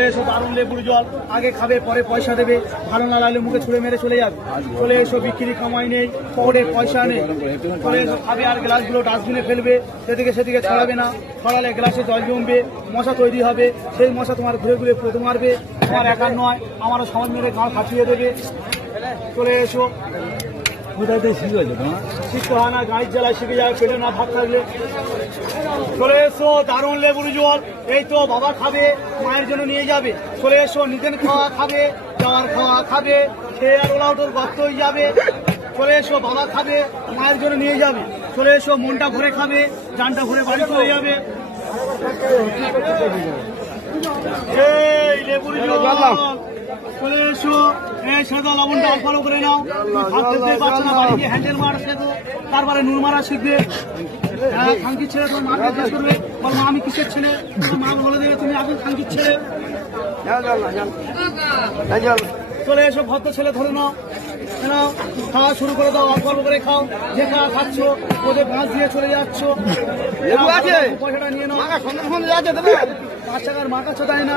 চলে এসো, দারুণ লেবুর জল। আগে খাবে, পরে পয়সা দেবে। ভালো না লাগলে মুখে ছুঁড়ে মেরে চলে যাবে। চলে এসো, বিক্রি কামাই নেই, পকেটে পয়সা নেই। চলে এসো, খাবে আর গ্লাসগুলো ডাস্টবিনে ফেলবে। সেদিকে সেদিকে ছড়াবে না। ছড়ালে গ্লাসে জল জমবে, মশা তৈরি হবে। সেই মশা তোমার ঘুরে ঘুরে পুঁতে মারবে। তোমার একার নয়, আমারও সমাজ মেরে গাঁ ফাটিয়ে দেবে। চলে এসো। কোথায় থেকে শিখে গেছে তোমার? শিখতে হয় না গাড়ির জ্বালায় শিখে যায় পেটে না ভাত থাকলে। চলে এসো, দারুণ লেবুর জল। এই তো বাবা খাবে, মায়ের জন্য নিয়ে যাবে। চলে এসো, নিজের খাওয়া খাবে যাওয়ার খাওয়া খাবে খেয়ে আর ওলা ওটোর গর্ত হয়ে যাবে। চলে এসো, বাবা খাবে, মায়ের জন্য নিয়ে যাবে। চলে এসো, মনটা ভরে খাবে, জানটা ভরে বাড়ি চলে যাবে। এই লেবুর জল। এই সাদা লবণটা অল্প করে নাও। ভাত খেতে পারছ না বাড়ি গিয়ে হ্যান্ডেল মারা শেখো তারপরে নুন মারা শিখবে। হ্যাঁ, খাঙ্কির ছেলে তোমার মাকে জিজ্ঞেস করবে বল মা আমি কিসের ছেলে? মা বলে দেবে তুমি এখন খাঙ্কির ছেলে। চলে এসো ভদ্র ছেলে ধরে নাও। নাও খাওয়া শুরু করে দাও অল্প করে খাও। যে খাওয়া খাচ্ছ ওদের বাঁশ দিয়ে চলে যাচ্ছ। পয়সাটা নিয়ে নাও। পাঁচ টাকার মাথা ছোটায় না।